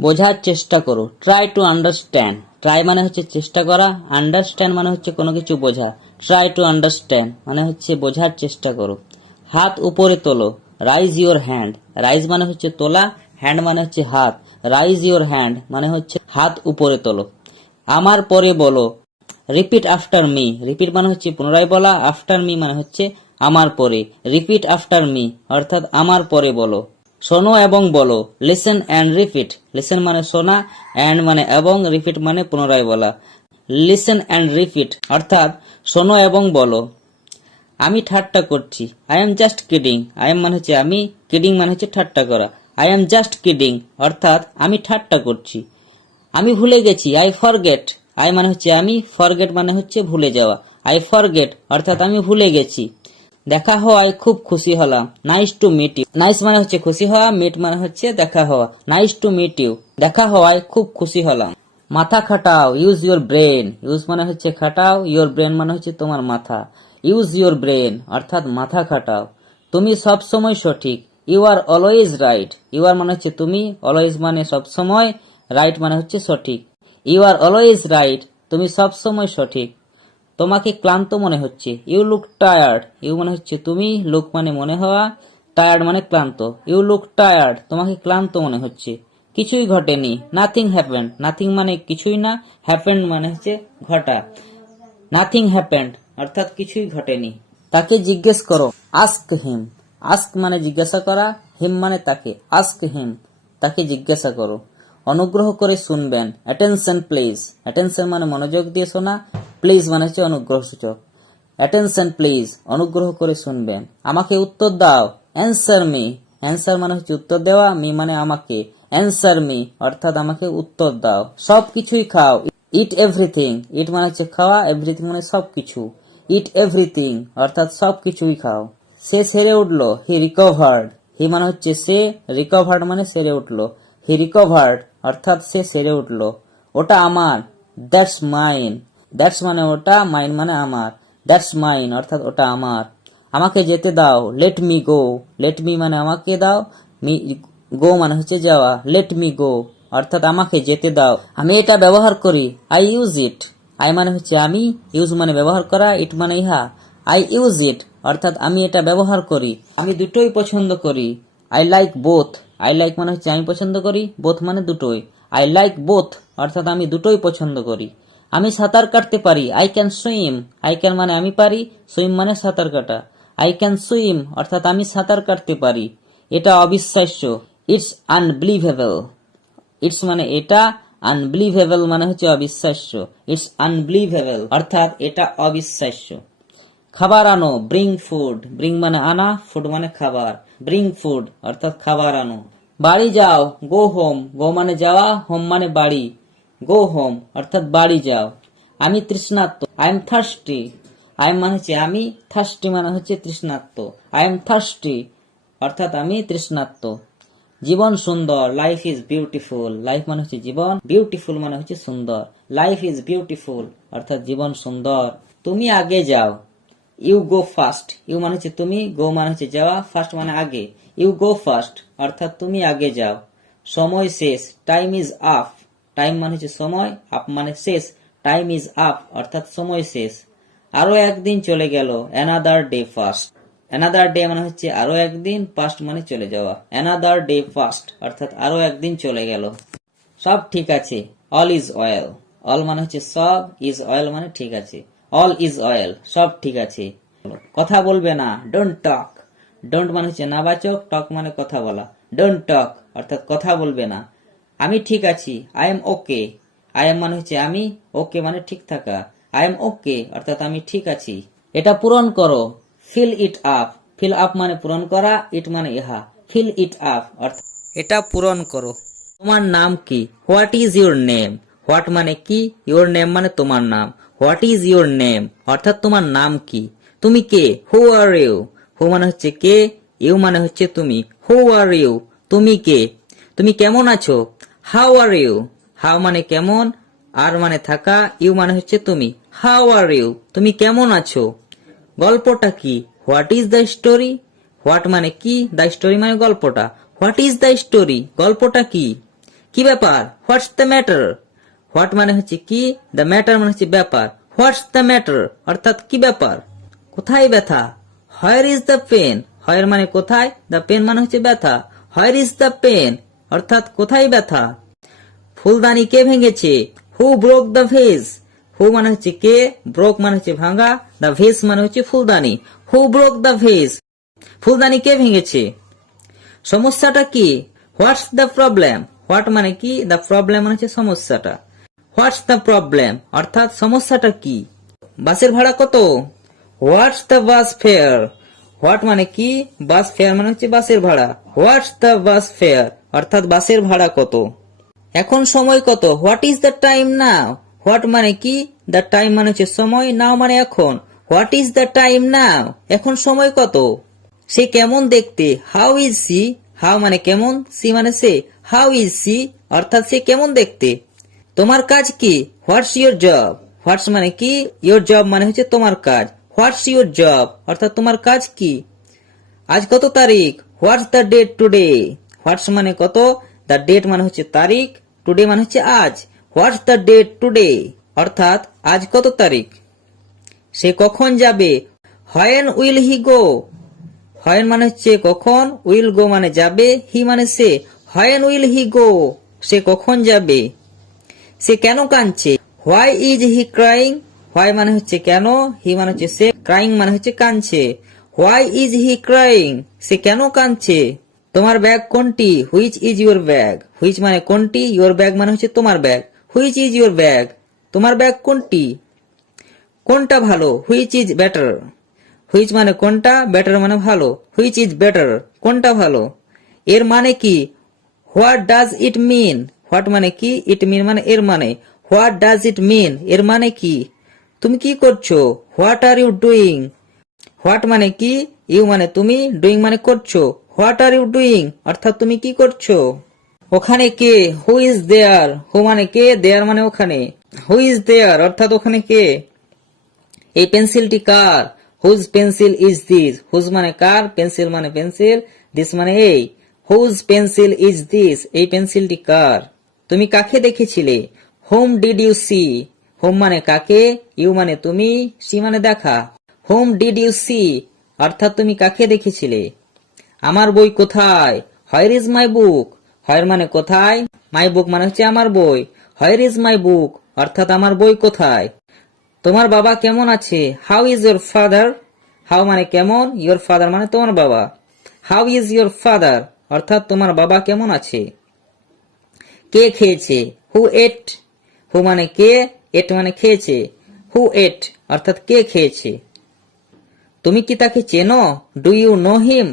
বোঝার চেষ্টা করো, ট্রাই টু আন্ডারস্ট্যান্ড। ট্রাই মানে হচ্ছে চেষ্টা করা, আন্ডারস্ট্যান্ড মানে হচ্ছে কোনো কিছু বোঝা। ট্রাই টু আন্ডারস্ট্যান্ড মানে হচ্ছে বোঝার চেষ্টা করো। হাত উপরে তোলো, রাইজ ইওর হ্যান্ড। রাইজ মানে হচ্ছে তোলা, হ্যান্ড মানে হচ্ছে হাত। রাইজ ইওর হ্যান্ড মানে হচ্ছে হাত উপরে তোলো। আমার পরে বলো, রিপিট আফটার মি। রিপিট মানে হচ্ছে পুনরায় বলা, আফটার মি মানে হচ্ছে আমার পরে। রিপিট আফটার মি অর্থাৎ আমার পরে বলো। শোনো এবং বলো, লিসেন অ্যান্ড রিপিট। লিসেন মানে শোনা, অ্যান্ড মানে এবং, রিপিট মানে পুনরায় বলা। লিসেন অ্যান্ড রিপিট অর্থাৎ শোনো এবং বলো। আমি ঠাট্টা করছি, I am just kidding. I am মানে হচ্ছে আমি, কিডিং মানে হচ্ছে ঠাট্টা করা। আই এম জাস্ট কিডিং অর্থাৎ আমি ঠাট্টা করছি। আমি ভুলে গেছি, আই ফরগেট। আই মানে হচ্ছে আমি, ফরগেট মানে হচ্ছে ভুলে যাওয়া। আই ফরগেট অর্থাৎ আমি ভুলে গেছি। দেখা হওয়ায় খুব খুশি হলাম, nice to meet you. Nice মানে হচ্ছে খুশি হওয়া, মিট মানে হচ্ছে দেখা হওয়া। নাইস টু মিট ইউ, দেখা হওয়ায় খুব খুশি হলাম। মাথা খাটাও, ইউজ ইউর ব্রেন। ইউজ মানে হচ্ছে খাটাও, ইউর ব্রেন মানে হচ্ছে তোমার মাথা। ইউজ ইউর ব্রেন অর্থাৎ মাথা খাটাও। তুমি সব সময় সঠিক, you are always right. You are মানে হচ্ছে তুমি, অলওয়েজ মানে সব সময়, রাইট মানে হচ্ছে সঠিক। ইউ আর অলওয়েজ রাইট, তুমি সব সময় সঠিক। তোমাকে ক্লান্ত মনে হচ্ছে, ইউ লুক টায়ার্ড। ইউ মানে হচ্ছে তুমি, লুক মানে মনে হওয়া, টায়ার্ড মানে ক্লান্ত। ইউ লুক টায়ার্ড, তোমাকে ক্লান্ত মনে হচ্ছে। কিছুই ঘটেনি, নাথিং হ্যাপেন্ড। নাথিং মানে কিছুই না, হ্যাপেন্ড মানে হচ্ছে ঘটা। নাথিং হ্যাপেন্ড অর্থাৎ কিছুই ঘটেনি। তাকে জিজ্ঞেস করো, আস্ক হিম। আস্ক মানে জিজ্ঞাসা করা, হিম মানে তাকে। আস্ক হিম, তাকে জিজ্ঞাসা করো। অনুগ্রহ করে শুনবেন, অ্যাটেনশন প্লিজ। অ্যাটেনশন মানে মনোযোগ দিয়ে শোনা, প্লিজ মানে হচ্ছে অনুগ্রহ সূচক। অ্যাটেনশন প্লিজ, অনুগ্রহ করে শুনবেন। আমাকে উত্তর দাও, অ্যান্সার মি। অ্যান্সার মানে হচ্ছে উত্তর দেওয়া, মি মানে আমাকে। অ্যান্সার মি অর্থাৎ আমাকে উত্তর দাও। সব কিছুই খাও, ইট এভরিথিং। ইট মানে হচ্ছে খাওয়া, এভরিথিং মানে সবকিছু। ইট এভরিথিং অর্থাৎ সবকিছুই খাও। সে সেরে উঠলো, হি রিকভার্ড। হি মানে হচ্ছে সে, রিকভার্ড মানে সেরে উঠলো। হি রিকভার্ড অর্থাৎ সে সেরে উঠলো। ওটা আমার, দ্যাটস মাইন। দ্যাটস মানে ওটা, মাইন মানে আমার। দ্যাটস মাইন অর্থাৎ ওটা আমার। আমাকে যেতে দাও, let me go. Let me মানে আমাকে দাও, মি গো মানে হচ্ছে যাওয়া। লেট মি গো অর্থাৎ আমাকে যেতে দাও। আমি এটা ব্যবহার করি, আই ইউজ ইট। আই মানে হচ্ছে আমি, ইউজ মানে ব্যবহার করা, ইট মানে ইহা। আই ইউজ ইট অর্থাৎ আমি এটা ব্যবহার করি। আমি দুটোই পছন্দ করি, I like both. I like মানে হচ্ছে আমি পছন্দ করি, বোথ মানে দুটোই। আই লাইক বোথ অর্থাৎ আমি দুটোই পছন্দ করি। আমি সাঁতার কাটতে পারি, I can swim. I can মানে আমি পারি, সুইম মানে সাঁতার কাটা। আই ক্যান সুইম অর্থাৎ আমি সাঁতার কাটতে পারি। এটা অবিশ্বাস্য, ইটস আনবিলিভেবল। ইটস মানে এটা, আনবিলিভেবল মানে হচ্ছে অবিশ্বাস্য। ইটস আনবিলিভেবল অর্থাৎ এটা অবিশ্বাস্য। খাবার আনো, ব্রিং ফুড। ব্রিং মানে আনা, ফুড মানে খাবার। ব্রিং ফুড অর্থাৎ খাবার আনো। বাড়ি যাও, গো হোম। গো মানে যাওয়া, হোম মানে বাড়ি। গো হোম অর্থাৎ বাড়ি যাও। আমি তৃষ্ণার্ত, I am thirsty. I am মানে হচ্ছে আমি, থার্স্টি মানে হচ্ছে তৃষ্ণার্ত। আই এম থার্স্টি অর্থাৎ আমি তৃষ্ণার্ত। জীবন সুন্দর, লাইফ ইজ বিউটিফুল। লাইফ মানে হচ্ছে জীবন, বিউটিফুল মানে হচ্ছে সুন্দর। লাইফ ইজ বিউটিফুল অর্থাৎ জীবন সুন্দর। তুমি আগে যাও, ইউ গো ফার্স্ট। ইউ মানে হচ্ছে তুমি, গো মানে হচ্ছে যাওয়া, ফার্স্ট মানে আগে। ইউ গো ফার্স্ট অর্থাৎ তুমি আগে যাও। সময় শেষ, টাইম ইজ আপ। টাইম মানে হচ্ছে সময়, আপ মানে শেষ। টাইম ইজ আপ অর্থাৎ সময় শেষ। আরো একদিন চলে গেল, another day first. Another day মানে হচ্ছে আরো একদিন, পাস্ট মানে চলে যাওয়া। অ্যানাদার ডে ফার্স্ট অর্থাৎ আরো একদিন চলে গেল। সব ঠিক আছে, অল ইজ ওয়েল। অল মানে হচ্ছে সব, ইজ ওয়েল মানে ঠিক আছে। অল ইজ ওয়েল, সব ঠিক আছে। কথা বলবে না, ডোন্ট টক। ডোন্ট মানে হচ্ছে নাবাচক, টক মানে কথা বলা। ডোন্ট টক অর্থাৎ কথা বলবে না। আমি ঠিক আছি, I am okay. I am মানে হচ্ছে আমি, ওকে মানে ঠিক থাকা। আই এম ওকে অর্থাৎ আমি ঠিক আছি। এটা পূরণ করো, fill it up. Fill up মানে পূরণ করা, ইট মানে ইহা। ফিল ইট আপ অর্থাৎ এটা পূরণ করো। তোমার নাম কি, what is your name. What মানে কি, ইউর নেম মানে তোমার নাম। হোয়াট ইজ ইউর নেম অর্থাৎ তোমার নাম কি। তুমি কে, হু আর ইউ। হু মানে হচ্ছে কে, ইউ মানে হচ্ছে তুমি। হু আর ইউ, তুমি কে। তুমি কেমন আছো, হাউ আর ইউ। হাউ মানে কেমন, আর মানে থাকা, ইউ মানে হচ্ছে তুমি। হাউ আর ইউ, তুমি কেমন আছো। গল্পটা কি, what is the story. What মানে কি, দ্য স্টোরি মানে গল্পটা। হোয়াট ইজ দ্য স্টোরি, গল্পটা কি। কি ব্যাপার? What's the matter? হোয়াট মানে হচ্ছে কি, দ্য ম্যাটার মানে হচ্ছে ব্যাপার। হোয়াটস দ্য ম্যাটার অর্থাৎ কি ব্যাপার? কোথায় ব্যথা? Where is the pain? Where মানে কোথায়, দ্য পেন মানে হচ্ছে ব্যথা। হোয়ার ইজ দ্য পেন অর্থাৎ কোথায় ব্যথা? ফুলদানি কে ভেঙেছে? Who broke the vase? Who মানে হচ্ছে কে, ব্রোক মানে হচ্ছে ভাঙা, দ্য ভেজ মানে হচ্ছে ফুলদানি। হু ব্রোক দ্য ভেজ? ফুলদানি কে ভেঙেছে? সমস্যাটা কি? What's the problem? হোয়াট মানে কি, দ্য প্রবলেম মানে হচ্ছে সমস্যাটা। হোয়াটস দ্য প্রবলেম অর্থাৎ সমস্যাটা কি? বাসের ভাড়া কত? What's the bus fair? What মানে কি, বাস ফেয়ার মানে হচ্ছে বাসের ভাড়া। হোয়াটস দ্য বাস ফেয়ার অর্থাৎ বাসের ভাড়া কত? এখন সময় কত? What is the time now? What মানে কি, দ্য টাইম মানে হচ্ছে সময়, নাও মানে এখন। হোয়াট ইজ দ্য টাইম নাও? এখন সময় কত? সে কেমন দেখতে? How is C? হাউ মানে কেমন, সি মানে সে। হাউ ইজ সি অর্থাৎ সে কেমন দেখতে? তোমার কাজ কি? What's your job? হোয়াটস মানে কি, ইউর জব মানে হচ্ছে তোমার কাজ। হোয়াটস ইউর জব অর্থাৎ তোমার কাজ কি? আজ কত তারিখ? What's the date today? What's মানে কত, দ্য ডেট মানে হচ্ছে তারিখ, টুডে মানে হচ্ছে আজ। হোয়াটস দ্য ডেট টুডে অর্থাৎ আজ কত তারিখ? সে কখন যাবে? When will he go? When মানে হচ্ছে কখন, উইল গো মানে যাবে, হি মানে সে। হোয়েন উইল হি গো? সে কখন যাবে? সে কেন কাঁদছে? Why is he crying? Why মানে হচ্ছে কেন, হি মানে হচ্ছে সে, ক্রাইং মানে হচ্ছে কাঁদছে। Why is he crying? সে কেন কাঁদছে? তোমার ব্যাগ কোনটি? Which is your bag? Which মানে কোনটি, ইউর ব্যাগ মানে হচ্ছে তোমার bag. Which is your bag? তোমার ব্যাগ কোনটি? কোনটা ভালো? Which is better? হুইচ মানে কোনটা, বেটার মানে ভালো। Which is better? কোনটা ভালো? এর মানে কি? What does it mean? What মানে কি, ইট মিন মানে এর মানে। What does it mean? এর মানে কি? তুমি কি করছো? What are you doing? What মানে কি, ইউ মানে তুমি, ডুইং মানে করছো। হোয়াট আর ইউ ডুইং অর্থাৎ তুমি কি করছো? ওখানে কে? Who is there? হু মানে কে, দেয়ার মানে ওখানে। হু ইজ দেয়ার অর্থাৎ ওখানে কে? এই পেন্সিলটি কার? Whose pencil is this? Whose মানে কার, পেন্সিল মানে পেন্সিল, দিস মানে এই। Whose pencil is this? এই পেন্সিলটি কার? তুমি কাকে দেখেছিলে? Whom did you see? Whom মানে কাকে, ইউ মানে তুমি, সি মানে দেখা। হোম ডিড ইউ সি অর্থাৎ তুমি কাকে দেখেছিলে? আমার বই কোথায়? হোয়ার ইজ মাই বুক? হোয়ার মানে কোথায়, মাই বুক মানে হচ্ছে আমার বই। হোয়ার ইজ মাই বুক অর্থাৎ আমার বই কোথায়? তোমার বাবা কেমন আছে? How is your father? How মানে কেমন, ইউর ফাদার মানে তোমার বাবা। হাউ ইজ ইউর ফাদার অর্থাৎ তোমার বাবা কেমন আছে? কে খেয়েছে? হু এট? হু মানে কে, এট মানে খেয়েছে। হু এট অর্থাৎ কে খেয়েছে? তুমি কি তাকে চেনো? Do you know him?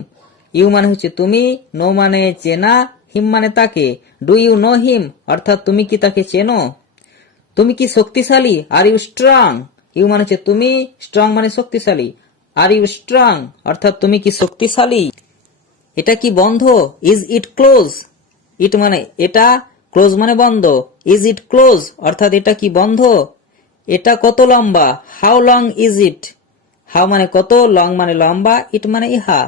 You মানে হচ্ছে তুমি, নো মানে চেনা, হিম মানে তাকে। ডু ইউ নো হিম অর্থাৎ তুমি কি তাকে চেনো? তুমি কি শক্তিশালী? Are you strong? ইউ মানে হচ্ছে তুমি, স্ট্রং মানে শক্তিশালী। আর ইউ স্ট্রং অর্থাৎ তুমি কি শক্তিশালী? এটা কি বন্ধ? Is it close? ইট মানে এটা, ক্লোজ মানে বন্ধ। ইজ ইট ক্লোজ অর্থাৎ এটা কি বন্ধ? এটা কত লম্বা? How long is it? How মানে কত, লং মানে লম্বা, ইট মানে ইহা।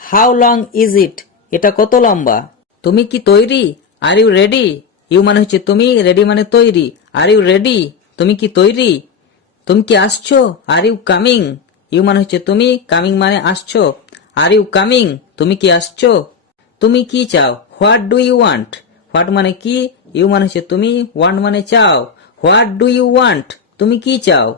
How long is it? এটা কত লম্বা? তুমি কি তৈরি? Are you ready? ইউ মানে হচ্ছে তুমি, রেডি মানে তৈরি। Are you ready? তুমি কি তৈরি? তুমি কি আসছো? Are you coming? ইউ মানে হচ্ছে তুমি, কামিং মানে আসছো। Are you coming? তুমি কি আসছো? তুমি কি চাও? What do you want? What মানে কি, ইউ মানে হচ্ছে তুমি, ওয়ান্ট মানে চাও। What do you want? তুমি কি চাও?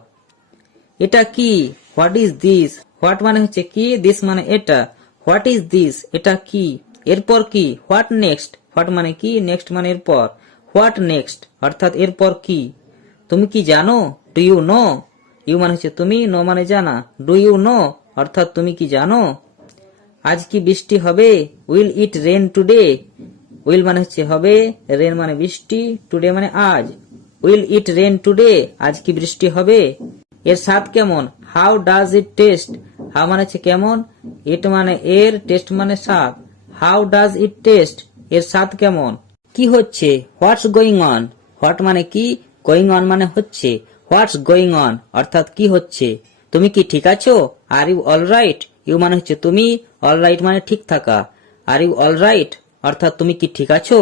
এটা কি? What is this? হোয়াট মানে হচ্ছে কি, দিস মানে এটা। What is this? এটা কি? এরপর কি? What next? হোয়াট মানে কি, নেক্সট মানে এরপর। হোয়াট নেক্সট অর্থাৎ এরপর কি? তুমি কি জানো? Do you no? ইউ মানে হচ্ছে তুমি, নো মানে জানা। ডু ইউ নো অর্থাৎ তুমি কি জানো? আজ কি বৃষ্টি হবে? Will it rain today? Will মানে হচ্ছে হবে, রেন মানে বৃষ্টি, টুডে মানে আজ। Will it rain today? আজ কি বৃষ্টি হবে? এর স্বাদ কেমন? How does it taste? How মানে হচ্ছে কেমন, ইট মানে এর, টেস্ট মানে স্বাদ। How does it taste? এর স্বাদ কেমন? কি হচ্ছে? What's going on? হোয়াট মানে কি, গোয়িং অন মানে হচ্ছে। হোয়াটস গোয়িং অন অর্থাৎ কি হচ্ছে? তুমি কি ঠিক আছো? Are you all right? You মানে হচ্ছে তুমি, অল রাইট মানে ঠিক থাকা। আর ইউ অল রাইট অর্থাৎ তুমি কি ঠিক আছো?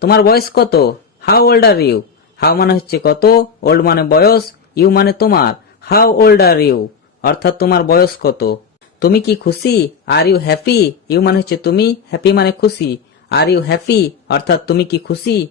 তোমার বয়স কত? How old are you? How মানে হচ্ছে কত, ওল্ড মানে বয়স, ইউ মানে তোমার। হাউ ওল্ড আর ইউ অর্থাৎ তোমার বয়স কত। তুমি কি খুশি? Are you happy? ইউ মানে হচ্ছে তুমি, হ্যাপি মানে খুশি। আর ইউ হ্যাপি অর্থাৎ তুমি কি খুশি?